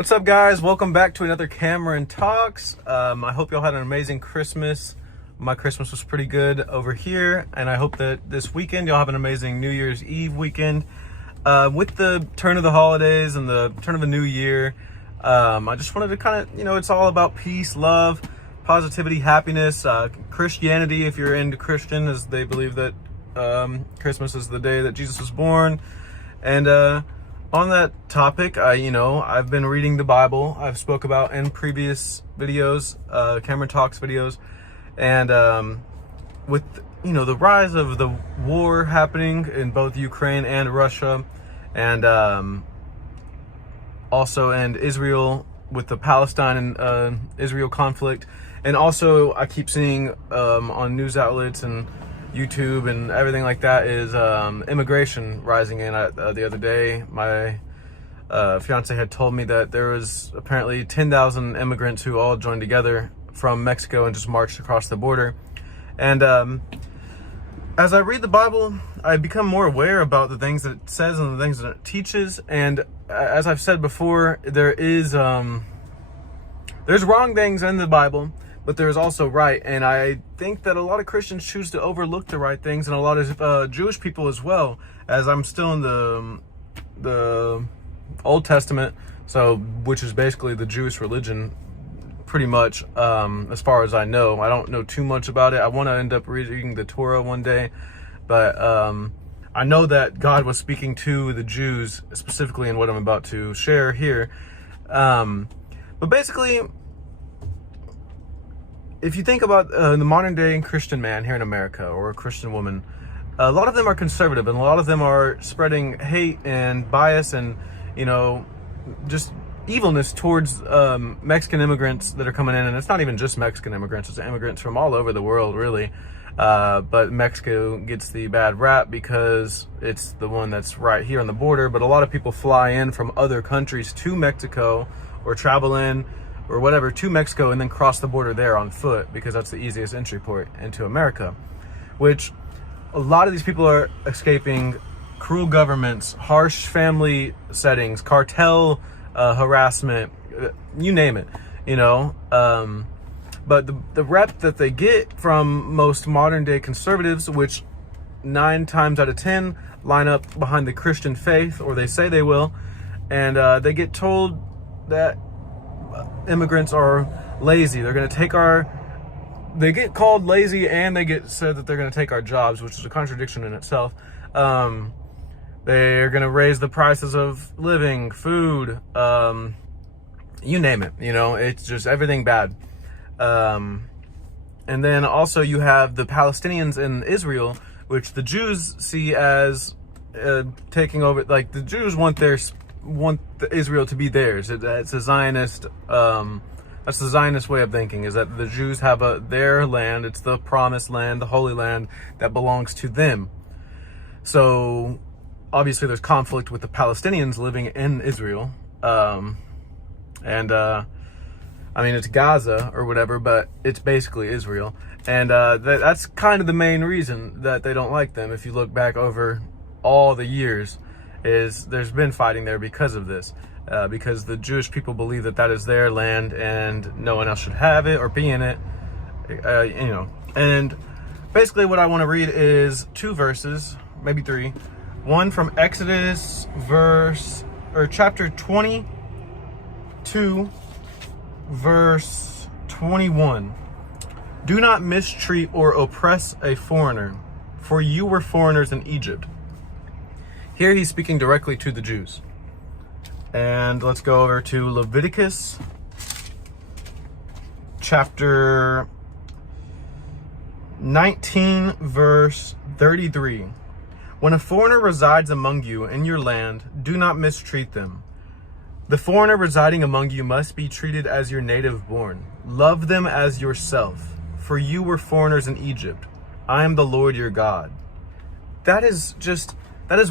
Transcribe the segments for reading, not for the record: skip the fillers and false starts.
What's up, guys? Welcome back to another Cameron Talks. I hope y'all had an amazing Christmas. My Christmas was pretty good over here, and I hope that this weekend y'all have an amazing New Year's Eve weekend. With the turn of the holidays and the turn of a new year, I just wanted to kind of, it's all about peace, love, positivity, happiness, Christianity. If you're into Christian, as they believe that Christmas is the day that Jesus was born, and on that topic, I've been reading the Bible. I've spoke about in previous videos, Kamryn Talks videos, and with the rise of the war happening in both Ukraine and Russia, and also in Israel with the Palestine and Israel conflict, and also I keep seeing on news outlets and YouTube and everything like that is immigration rising in. The other day, my fiance had told me that there was apparently 10,000 immigrants who all joined together from Mexico and just marched across the border. And as I read the Bible, I become more aware about the things that it says and the things that it teaches. And as I've said before, there's wrong things in the Bible, but there's also right. And I think that a lot of Christians choose to overlook the right things, and a lot of Jewish people as well, as I'm still in the Old Testament, which is basically the Jewish religion, pretty much, as far as I know. I don't know too much about it. I want to end up reading the Torah one day, but I know that God was speaking to the Jews specifically in what I'm about to share here. But basically, if you think about the modern day Christian man here in America, or a Christian woman, a lot of them are conservative, and a lot of them are spreading hate and bias and, just evilness towards Mexican immigrants that are coming in. And it's not even just Mexican immigrants, it's immigrants from all over the world, really. But Mexico gets the bad rap because it's the one that's right here on the border. But a lot of people fly in from other countries to Mexico, or travel in or whatever to Mexico, and then cross the border there on foot, because that's the easiest entry point into America, which a lot of these people are escaping cruel governments, harsh family settings, cartel harassment, you name it, but the rep that they get from most modern day conservatives, which 9 times out of 10 line up behind the Christian faith, or they say they will, and they get told that immigrants are lazy. They're going to they get called lazy, and they get said that they're going to take our jobs, which is a contradiction in itself. They're going to raise the prices of living, food, you name it, it's just everything bad. And then also you have the Palestinians in Israel, which the Jews see as taking over. Like, the Jews want Israel to be theirs. It's a Zionist, that's the Zionist way of thinking, is that the Jews have their land. It's the promised land, the holy land that belongs to them. So obviously there's conflict with the Palestinians living in Israel. It's Gaza or whatever, but it's basically Israel. And that's kind of the main reason that they don't like them. If you look back over all the years, is there's been fighting there because of this. Because the Jewish people believe that is their land and no one else should have it or be in it. And basically what I want to read is 2 verses, maybe 3. One from Exodus chapter 22, verse 21. Do not mistreat or oppress a foreigner, for you were foreigners in Egypt. Here he's speaking directly to the Jews. And let's go over to Leviticus chapter 19, verse 33. When a foreigner resides among you in your land, do not mistreat them. The foreigner residing among you must be treated as your native born. Love them as yourself, for you were foreigners in Egypt. I am the Lord your God. That is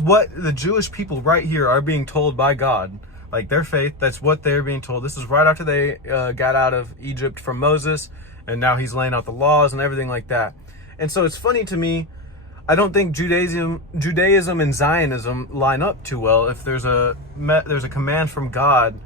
what the Jewish people right here are being told by God. Like, their faith, that's what they're being told. This is right after they got out of Egypt from Moses, and now he's laying out the laws and everything like that. And so it's funny to me, I don't think Judaism and Zionism line up too well. If there's a command from God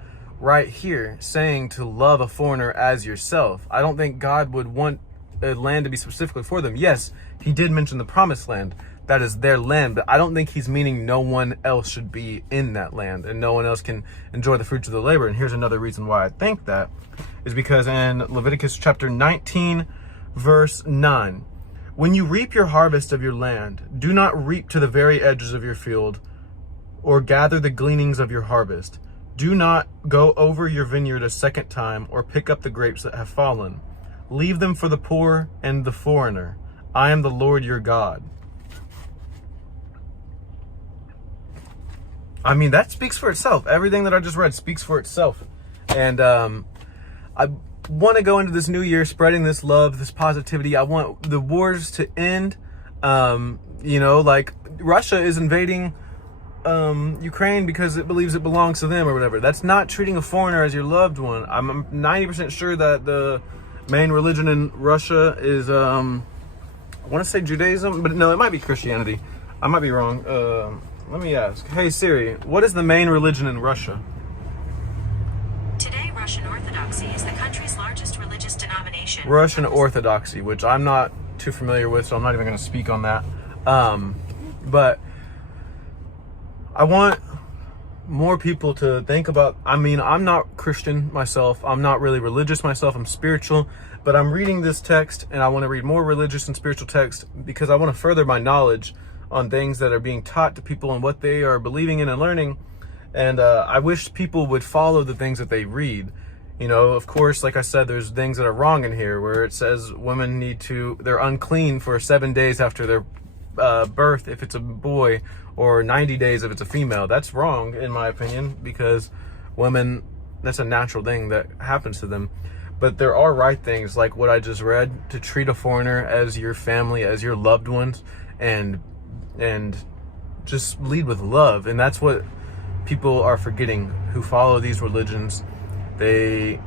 right here saying to love a foreigner as yourself. I don't think God would want a land to be specifically for them. Yes, he did mention the promised land. That is their land, but I don't think he's meaning no one else should be in that land and no one else can enjoy the fruits of the labor. And here's another reason why I think that is because in Leviticus chapter 19, verse 9, when you reap your harvest of your land, do not reap to the very edges of your field or gather the gleanings of your harvest. Do not go over your vineyard a second time or pick up the grapes that have fallen. Leave them for the poor and the foreigner. I am the Lord your God. I mean, that speaks for itself. Everything that I just read speaks for itself. And I want to go into this new year spreading this love, this positivity. I want the wars to end. Like Russia is invading Ukraine because it believes it belongs to them or whatever. That's not treating a foreigner as your loved one. I'm 90% sure that the main religion in Russia is, I want to say Judaism, but no, it might be Christianity. I might be wrong. Let me ask. Hey Siri, what is the main religion in Russia? Today, Russian Orthodoxy is the country's largest religious denomination. Russian Orthodoxy, which I'm not too familiar with, so I'm not even going to speak on that. But I want more people to think about, I'm not Christian myself. I'm not really religious myself. I'm spiritual, but I'm reading this text and I want to read more religious and spiritual text because I want to further my knowledge on things that are being taught to people and what they are believing in and learning. And I wish people would follow the things that they read. Of course, like I said, there's things that are wrong in here where it says women they're unclean for 7 days after their birth if it's a boy, or 90 days if it's a female. That's wrong in my opinion, because women, that's a natural thing that happens to them. But there are right things like what I just read, to treat a foreigner as your family, as your loved ones, and just lead with love. And that's what people are forgetting who follow these religions. They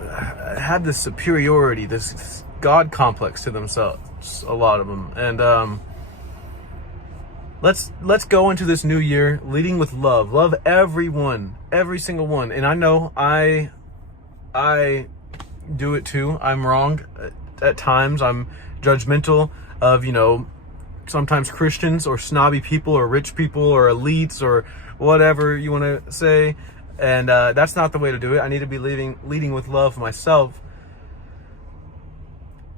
have this superiority, this God complex to themselves, a lot of them. And let's go into this new year leading with love. Love everyone, every single one. And I know I do it too. I'm wrong at times. I'm judgmental of, sometimes Christians or snobby people or rich people or elites or whatever you want to say. And that's not the way to do it. I need to be leading with love myself.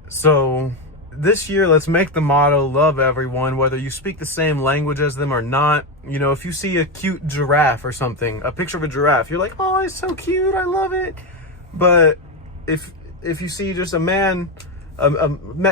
So this year, let's make the motto, love everyone, whether you speak the same language as them or not. If you see a cute giraffe or something, a picture of a giraffe, you're like, oh, it's so cute, I love it. But if you see just a man,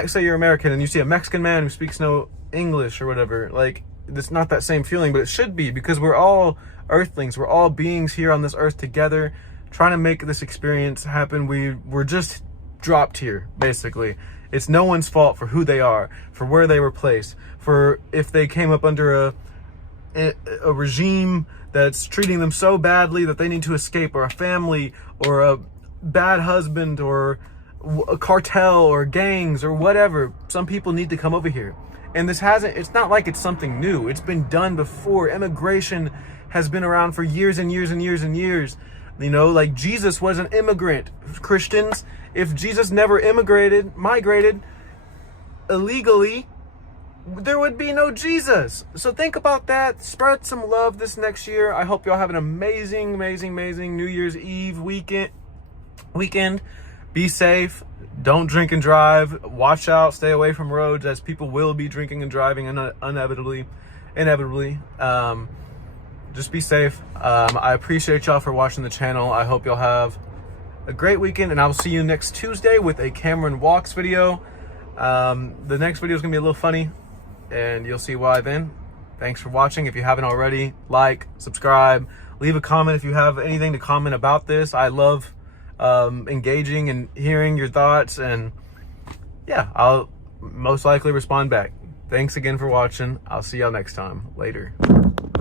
say you're American and you see a Mexican man who speaks no English or whatever, like, it's not that same feeling, but it should be, because we're all earthlings. We're all beings here on this earth together, trying to make this experience happen. We're just dropped here, basically. It's no one's fault for who they are, for where they were placed, for if they came up under a regime that's treating them so badly that they need to escape, or a family, or a bad husband, or a cartel, or gangs, or whatever. Some people need to come over here. And it's not like it's something new. It's been done before. Immigration has been around for years and years and years and years. Like Jesus was an immigrant. Christians, if Jesus never migrated illegally, there would be no Jesus. So think about that. Spread some love this next year. I hope y'all have an amazing, amazing, amazing New Year's Eve weekend. Be safe. Don't drink and drive. Watch out. Stay away from roads, as people will be drinking and driving inevitably. Just be safe. I appreciate y'all for watching the channel. I hope y'all have a great weekend, and I will see you next Tuesday with a Kamryn Walks video. The next video is going to be a little funny, and you'll see why then. Thanks for watching. If you haven't already, like, subscribe, leave a comment if you have anything to comment about this. I love engaging and hearing your thoughts, and yeah, I'll most likely respond back. Thanks again for watching. I'll see y'all next time. Later.